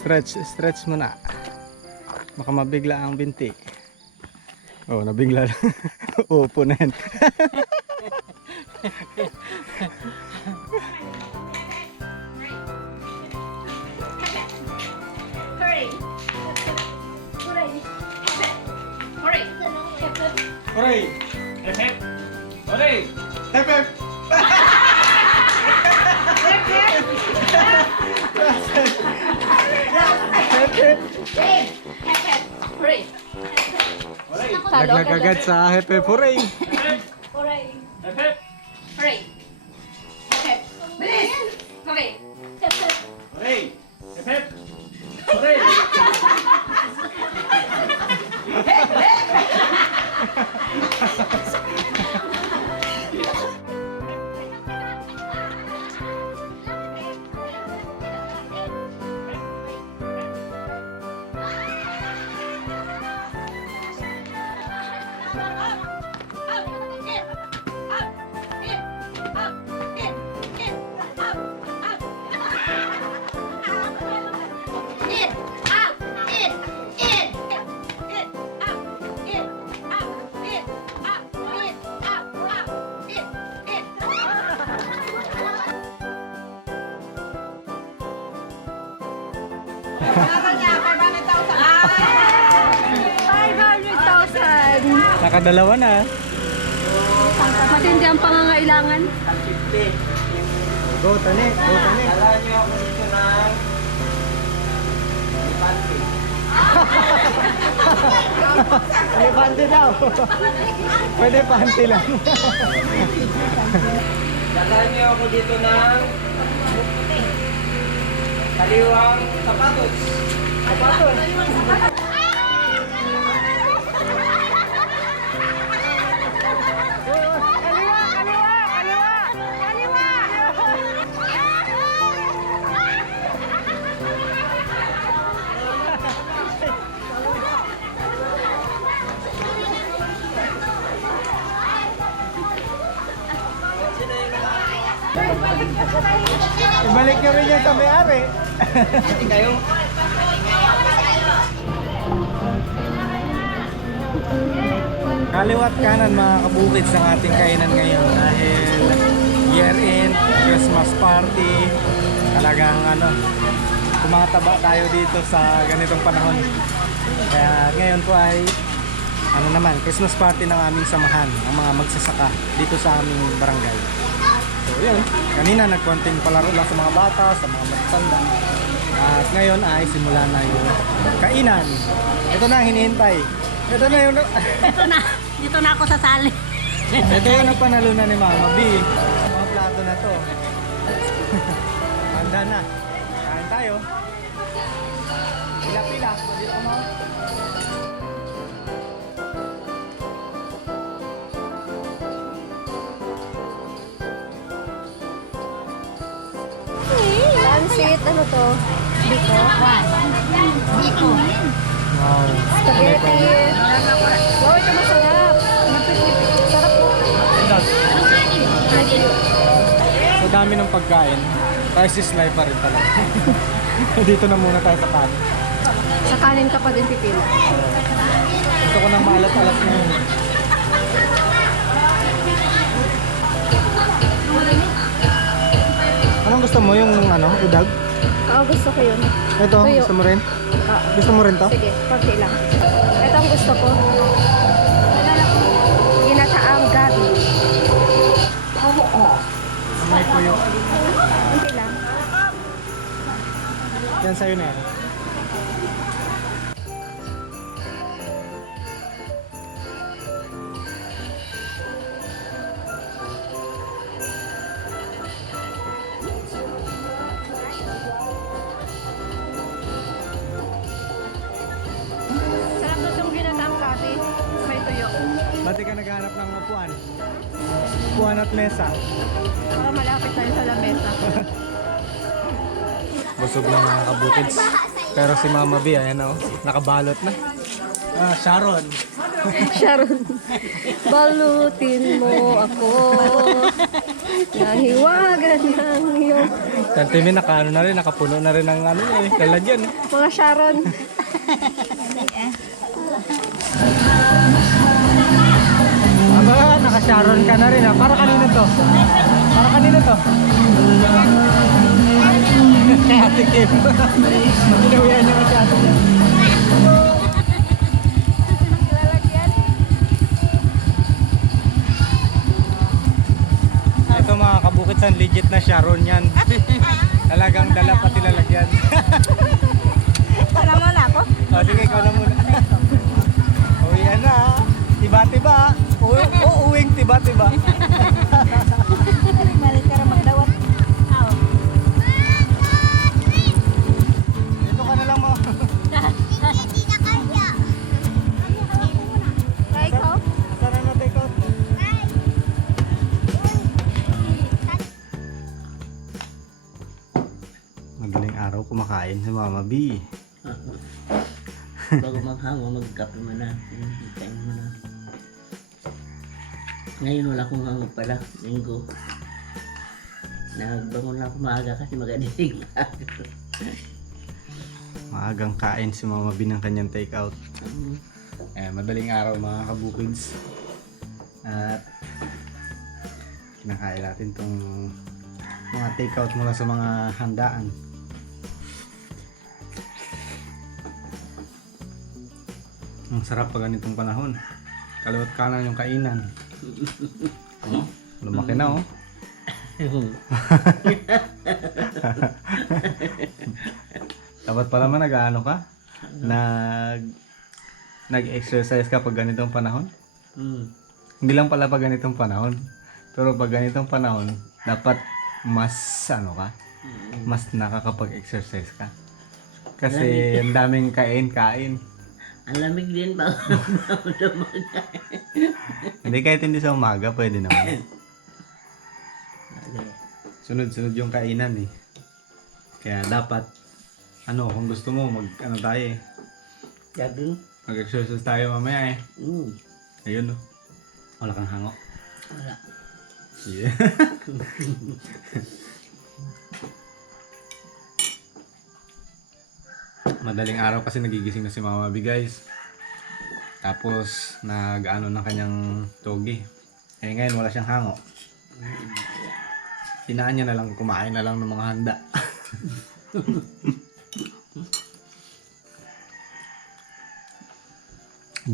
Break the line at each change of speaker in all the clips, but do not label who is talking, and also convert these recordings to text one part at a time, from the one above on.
Stretch, stretch mo na. Baka mabigla ang binti. Oh, nabigla lang. Upo na yan. Laglag agad sa hep hep Nakadalawa na.
Matindi ang pangangailangan.
Go, tani. Go, tani.
Kala niyo ako dito ng... Ipante.
Elefante daw. Pwede panty lang.
Kala niyo ako dito ng... Kaliwang sapatos. Sapatos.
Ibalik nyo rin yan sa may-ari.
Hindi kayo.
Kaliwat kanan mga kabukid sa ating kainan ngayon dahil year end, Christmas party, talagang ano, tumataba tayo dito sa ganitong panahon. Kaya ngayon po ay ano naman, Christmas party ng aming samahan, ang mga magsasaka dito sa aming barangay. So yun, kanina nagkonting palaro lang sa mga bata, sa mga matatanda. At ngayon ay simula na yung kainan. Ito na hinihintay. Ito na yung
Ito na. Dito na ako sasali.
ito yung napanalunan ni Mama B. Mga plato na to. Handa na. Kain tayo. Pila-pila.
Pansit, ano to? Biko? Biko.
Wow.
Spaghetti. Wow, ito masarap. Sarap po.
Sa dami ng pagkain, price is life pa rin talaga. Dito na muna tayo sa kanin.
Sa kanin ka pa din pipila.
Gusto ko nang maalat-alat na yun. Anong gusto mo? Yung ano, udag?
Oo, gusto ko yun.
Ito,
Tuyo.
gusto mo rin?
Ah,
Gusto mo rin to?
sige, konti lang. Ito ang gusto ko. Ginataang gabi.
May puyo.
Konti lang.
Yan sa'yo na yan. Busog lang mga kabukids. Pero si Mama B, ayan o, nakabalot na. Ah, Sharon.
Sharon, balutin mo ako. Nahiwagan ng iyong
Tantimi, naka ano na rin, nakapuno na rin ng ano eh, lalagyan. eh.
mga Sharon.
Aba, naka-sharon ka na rin ah. Para kanino to? Para kanino to? Kay Ate Kim. Pinawihan niya si Ate Kim. Ito mga kabukitsan, legit na Sharon yan. Talagang dala pati lalagyan.
Para mo na ako.
O, sige, ikaw na muna. Uwian na. Tiba-tiba. Uwi, oh, uwing tiba-tiba. Kumakain si Mama B.
Bago maghango, magkape mo na. Hintayin mo na. Ngayon wala akong hango pala, linggo. Nagbangon lang ako maaga kasi magadilig pa.
Maagang kain si Mama B ng kanyang take out.
Um,
Eh, madaling araw mga kabukids. At kinakain natin tong mga take out mula sa mga handaan. Ang sarap pag ganitong panahon. Kaliwat kanan yung kainan. Oh, lumaki na oh. Dapat pala man nag-ano ka? Nag nag-exercise ka pag ganitong panahon?
mm.
Hindi lang pala pag ganitong panahon. Pero pag ganitong panahon, dapat mas ano ka? Mas nakakapag-exercise ka. Kasi ang daming kain-kain.
Ang lamig din ba?
Hindi kahit hindi sa umaga, pwede naman. Sunod-sunod yung kainan eh. Kaya dapat, ano, kung gusto mo, mag, ano tayo eh.
Sabi,
Mag-exercise tayo mamaya eh.
mm,
Ayun no. Wala kang hango.
wala.
Yeah. Madaling araw kasi nagigising na si Mama B guys. Tapos nag-ano ng kanyang togi. Eh ngayon wala siyang hango. Hinaan niya na lang kumain na lang ng mga handa.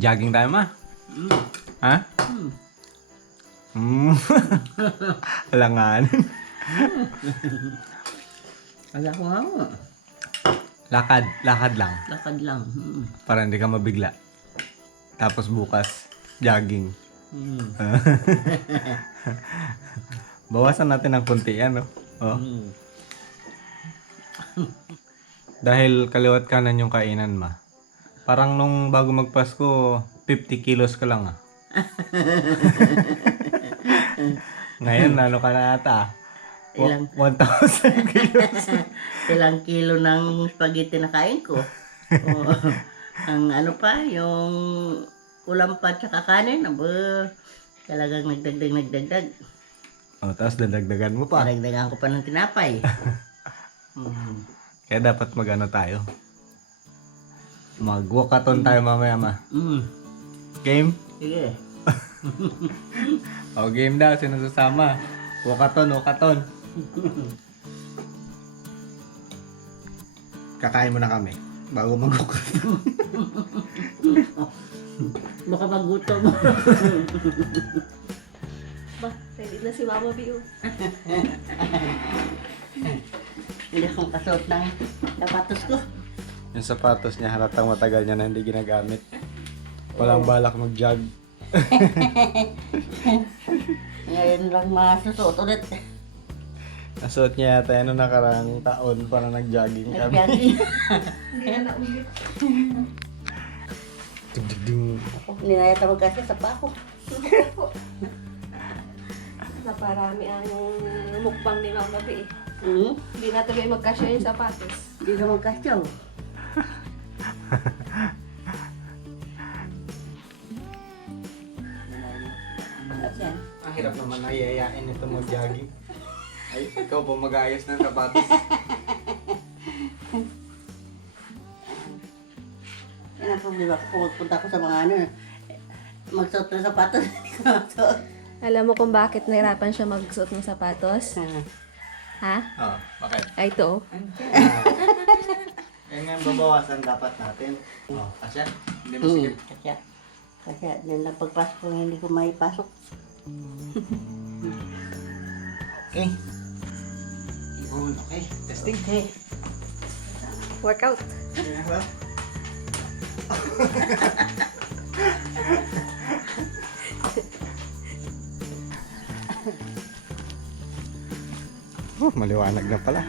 Jogging tayo ma? Ha?
Mm.
Mm. Alangan.
Wala akong hango.
Lakad, lakad lang.
Lakad lang. Mm.
Para hindi ka mabigla. Tapos bukas, jogging.
Mm.
Bawasan natin ng konti yan, no? Oh.
Mm.
Dahil kaliwat kanan yung kainan, ma. Parang nung bago magpasko, 50 kilos ka lang, ah. Ngayon, ano ka na ata?
Ilang?
1,000 kilos.
ilang kilo ng spaghetti na kain ko. o, ang ano pa, yung ulam pa tsaka kanin, abo, talagang nagdagdag, nagdagdag.
oh, tapos dadagdagan mo pa.
Paragdagan ko pa ng tinapay. mm.
Kaya dapat mag-ano tayo. Mag-walkathon tayo mamaya, ma.
Mm.
Game?
Sige.
O, game daw. Sino sasama? Walkathon, walkathon. Kakain mo na kami. Bago mag-walkathon.
Baka magutom.
Ba, ready na si Mama Bio.
Hindi akong kasuot ng sapatos ko.
Yung sapatos niya, halatang matagal niya na hindi ginagamit. Walang balak mag-jog.
Ngayon lang masusuot ulit.
Nasuot niya yata nung nakarang taon para nag-jogging kami.
Nagbiyahe.
Hindi na naulit.
Ding-ding-ding.
Hindi na yata magkasya sa pako.
Naparami ang mukbang ni Mama B.
Hmm?
Hindi na tuloy magkasya yung sapatos.
Hindi ka magkasya. oh.
Ang hirap naman naman nayayain ito mag-jogging. Ay, ikaw po mag-ayos ng sapatos.
Yan ang problema ko. Kung magpunta ko sa mga ano, eh, magsuot ng sapatos, hindi ko magsuot.
Alam mo kung bakit nahirapan siya magsuot ng sapatos?
Ah,
Ha?
Oo, bakit?
Ay, ito.
Yan nga yung babawasan dapat natin. Oh, kasi hindi mo
Hmm.
sige.
Kasi, kasi yan lang pagpasok ko, hindi ko maipasok.
Okay. Yun, okay. Testing.
Okay.
Workout.
Ba? Oh, maliwanag na pala.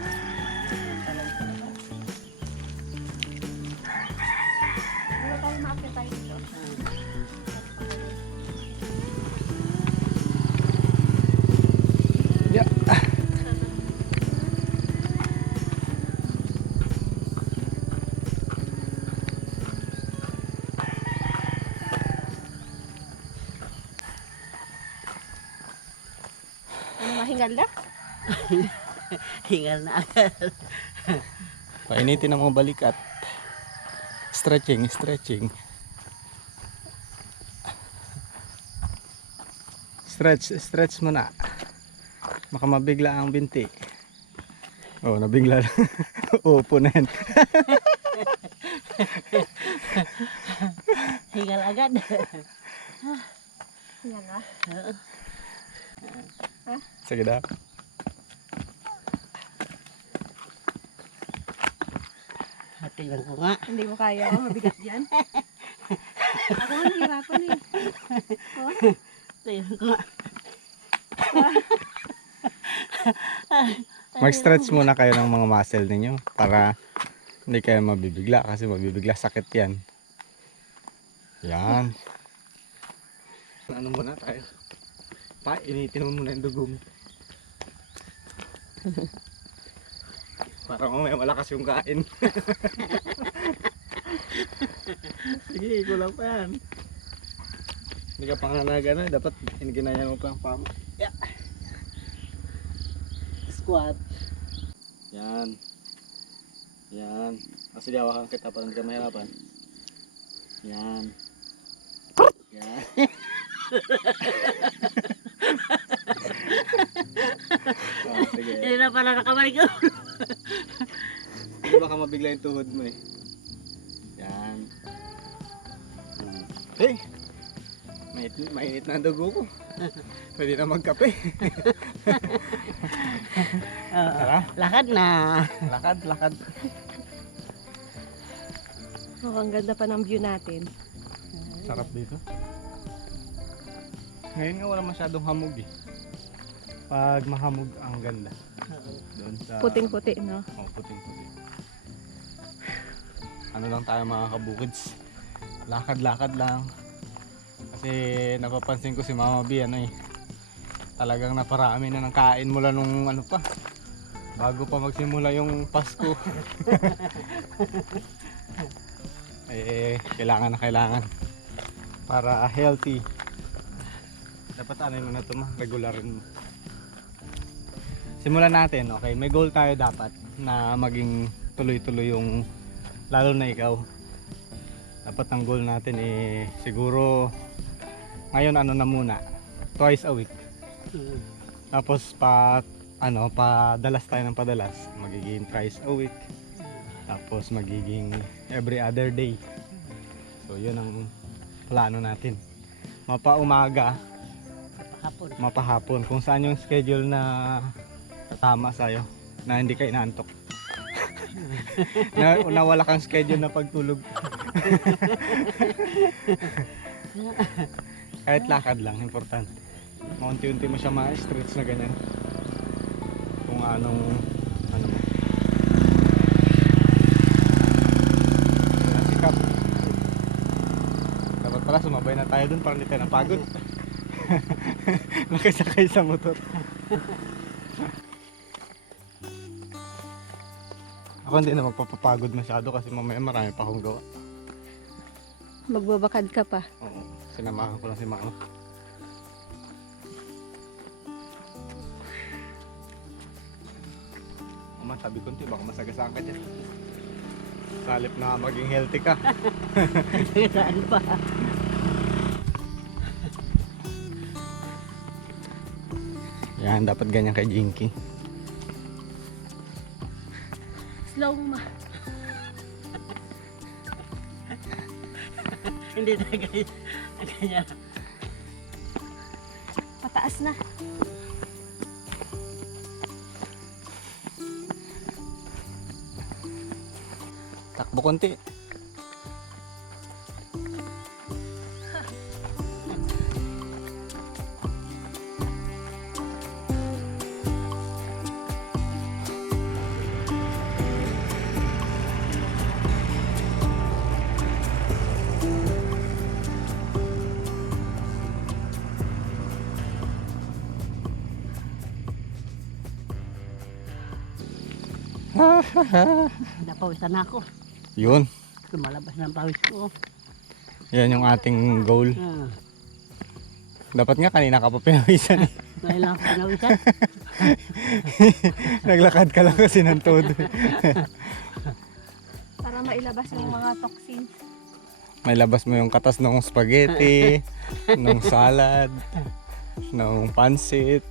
Mahingal na?
Hingal na agad.
Painitin ang mga balikat. Stretching, stretching. Stretch, stretch mo na. Baka mabigla ang binti. Oh, nabigla lang. Upo na yan.
Hingal agad.
Hingal na?
Sige daw.
Tingnan ko nga.
Hindi mo kaya. Mabigat yan. Ako nga nahirapan eh.
Tingnan ko nga.
Mag-stretch muna kayo ng mga muscle ninyo para hindi kayo mabibigla kasi mabibigla sakit yan. Yan. Ano muna tayo? Pa, initin mo muna yung dugo mo. Para mamaya malakas yung kain. Sige, kulang pa yan. Hindi ka pa nga na dapat ginaya mo pa ang pamo.
Squat.
Yan. Yan. O sige, hawakan kita para hindi ka mahirapan. Yan. Yan. oh, sige.
Hindi na pala nakabalik ko.
Hindi baka mabigla yung tuhod mo eh. Yan. Hey! Mainit, mainit na ang dugo ko. Pwede na magkape. Tara.
Lakad na.
Lakad, lakad.
Oh, ang ganda pa ng view natin.
Sarap dito. Ngayon nga wala masyadong hamog eh. Pag mahamog ang ganda. Doon sa...
Puting-puti, no?
Oh, puting-puti. Ano lang tayo mga kabukids. Lakad-lakad lang. Kasi napapansin ko si Mama B ano eh. Talagang naparami na ng kain mula nung ano pa. Bago pa magsimula yung Pasko. eh, kailangan na kailangan. Para healthy. Dapat ano mo na ito ma, regularin mo. Simulan natin, okay? May goal tayo dapat na maging tuloy-tuloy yung lalo na ikaw. Dapat ang goal natin eh siguro ngayon ano na muna, twice a week. Tapos pa ano, padalas tayo ng padalas, magiging thrice a week. Tapos magiging every other day. So yun ang plano natin. Mapaumaga,
Hapon.
mapahapon kung saan yung schedule na tama sa'yo na hindi ka inaantok. Na, na wala kang schedule na pagtulog. Kahit lakad lang importante. Maunti-unti mo siya ma-stretch na ganyan. Kung anong ano mo. Sikap. Dapat pala sumabay na tayo dun para hindi tayo napagod. Nakasakay sa motor Ako hindi na magpapapagod masyado kasi mamaya marami pa akong gawa.
Magbabakad ka pa?
Oo. Sinamahan ko lang si mama. Mama, sabi ko baka masagasaan ka. Eh. Salip na maging healthy ka.
Saan pa?
Yan, dapat ganyan kay Jinky.
Slow ma.
Hindi na ganyan. Ganyan.
Pataas na.
Takbo konti.
Napawisan na ako.
Yun.
Lumalabas ng pawis ko.
Yan yung ating goal.
Ah,
Dapat nga kanina ka pa pinawisan. eh.
lang ako pinawisan.
Naglakad ka lang kasi ng todo.
Para mailabas yung mga toxins.
May labas mo yung katas ng spaghetti, ng salad, ng pansit.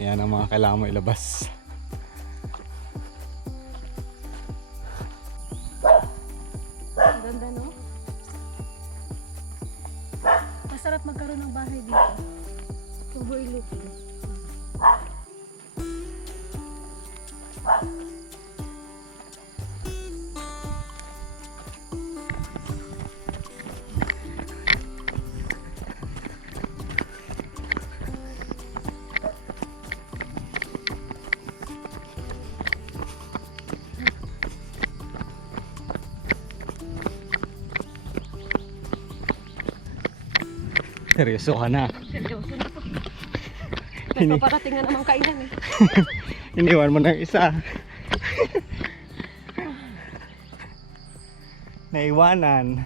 Yan ang mga kailangan mo ilabas.
Magkaroon ng bahay dito. Tuboy looking.
Seryoso ka na.
Seryoso na to. May paparating na naman kainan eh.
Iniwan mo ng isa. Naiwanan.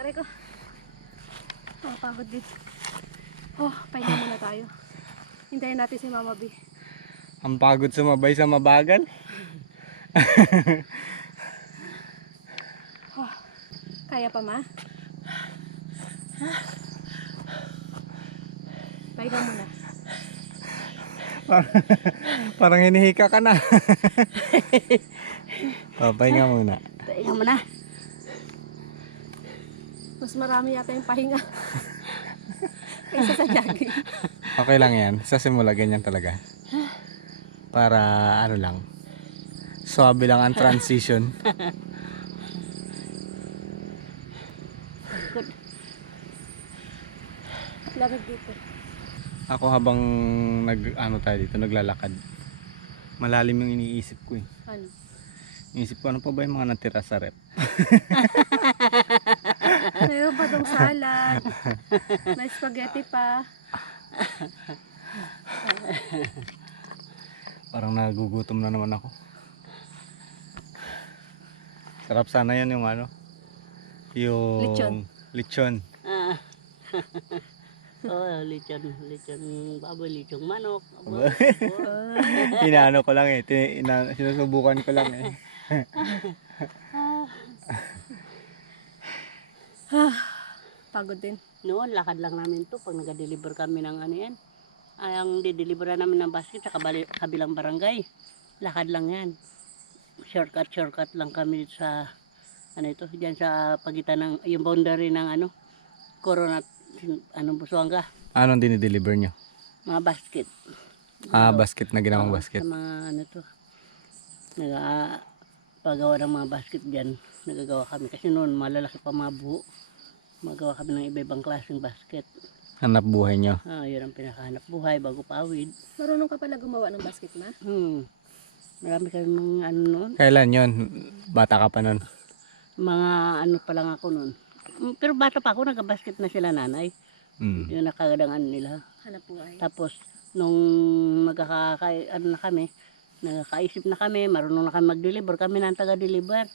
Aray ko. Nakapagod din. Oh, pahinga muna tayo. Hintayin natin si Mama B.
Ang pagod sumabay sa mabagal.
Kaya pa ma? Pahinga muna.
Parang hinihika ka na. o, pahinga muna.
Pahinga mo na.
Mas marami yata yung pahinga. Kaysa sa jogging.
Okay lang yan. Sa simula, ganyan talaga. Para ano lang. Swabe lang ang transition.
Lamig dito.
Ako habang nag ano tayo dito, naglalakad. Malalim yung iniisip ko eh.
Ano?
Iniisip ko ano pa ba yung mga natira sa rep?
Mayroon pa tong salad. May spaghetti pa.
Parang nagugutom na naman ako. Sarap sana yan yung ano. Yung
Lechon.
Lechon.
Ah. oh, lechon, lechon baboy, lechon manok. Abo.
Inaano ko lang eh. Tin- ina- sinusubukan ko lang eh.
Pagod din.
Noon, lakad lang namin to pag nag-deliver kami ng ano yan. Ay, ang dideliver namin ng basket sa kabali, kabilang barangay. Lakad lang yan. Shortcut, shortcut lang kami sa, ano ito, dyan sa pagitan ng, yung boundary ng ano, Corona, anong Busuanga,
Anong dinideliver nyo?
mga basket.
Ah, basket na ginawang
Oo,
basket.
Sa mga ano to, nagpagawa ng mga basket dyan, nagagawa kami. Kasi noon, malalaki pa mga buho. Magawa kami ng iba-ibang klaseng basket.
Hanap buhay nyo.
Ah, yun ang pinakahanap buhay bago pawid.
Marunong ka pala gumawa ng basket ma?
Hmm. Marami kami mga ano noon.
Kailan yon Bata ka pa nun.
Mga ano pa lang ako noon. Pero bata pa ako, nagka-basket na sila nanay.
Mm.
Yung nakagadangan nila.
Hanap buhay.
Tapos, nung magkaka, ano na kami, nagkakaisip na kami, marunong na kami mag-deliver, kami na ang taga-deliver.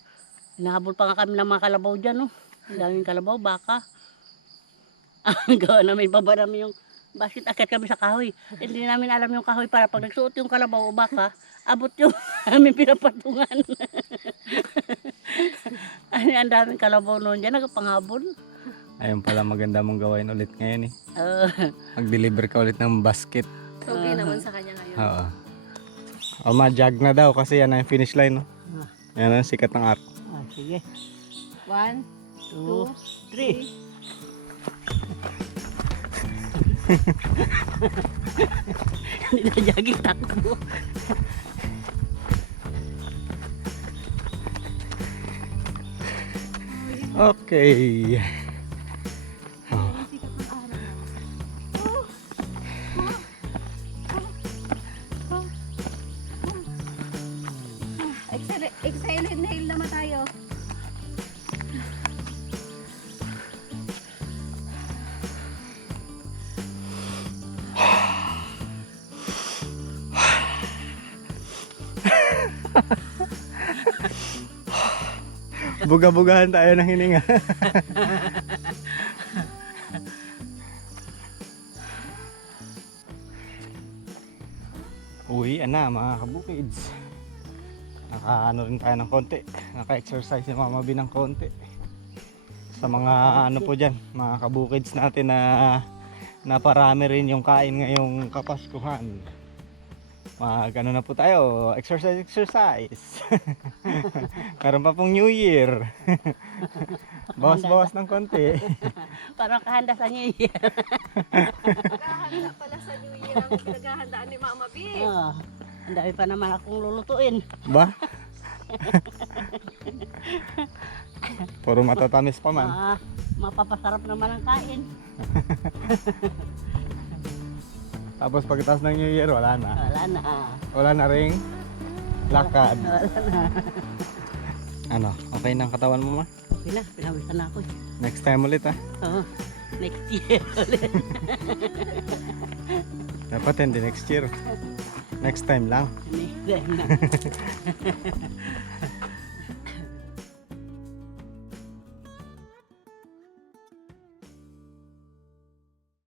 Hinahabol pa nga kami ng mga kalabaw dyan, no? Ang daming kalabaw, baka. Ang gawa namin, baba namin yung basket akit kami sa kahoy. Hindi namin alam yung kahoy para pag nagsuot yung kalabaw o baka, abot yung aming pinapatungan. Ay, ang daming kalabaw noon dyan, nagpanghabol.
Ayun pala maganda mong gawain ulit ngayon eh.
Uh,
Mag-deliver ka ulit ng basket.
Okay naman sa kanya ngayon.
Oo. O ma-jog na daw kasi yan ang finish line no. Yan ang sikat ng arc.
ah, sige.
One,
Two, three. Hindi na jogging takbo.
Okay.
Exhale, inhale naman tayo.
Buga-bugahan tayo ng hininga. Uwi na mga kabukids. Naka ano rin tayo ng konti. Naka-exercise si Mama B ng konti. Sa mga ano po dyan, mga kabukids natin na naparami rin yung kain ngayong kapaskuhan. Mag ano na po tayo, exercise, exercise. Meron pa pong New Year. Bawas-bawas ng konti.
Parang kahanda sa New Year.
Naghahanda pala sa New Year ang pinaghahandaan ni Mama B.
Ah, ang dami pa naman akong lulutuin.
Ba? Puro matatamis pa man.
Ah, mapapasarap naman ang kain.
Tapos pagkatapos ng New Year, wala na.
Wala na.
Wala na ring lakad.
Wala na.
Ano, okay na ang katawan mo ma?
Okay na, pinawisan na ako. eh.
Next time ulit ah.
Oo, next year ulit.
Dapat hindi next year. Next time lang.
Next time na.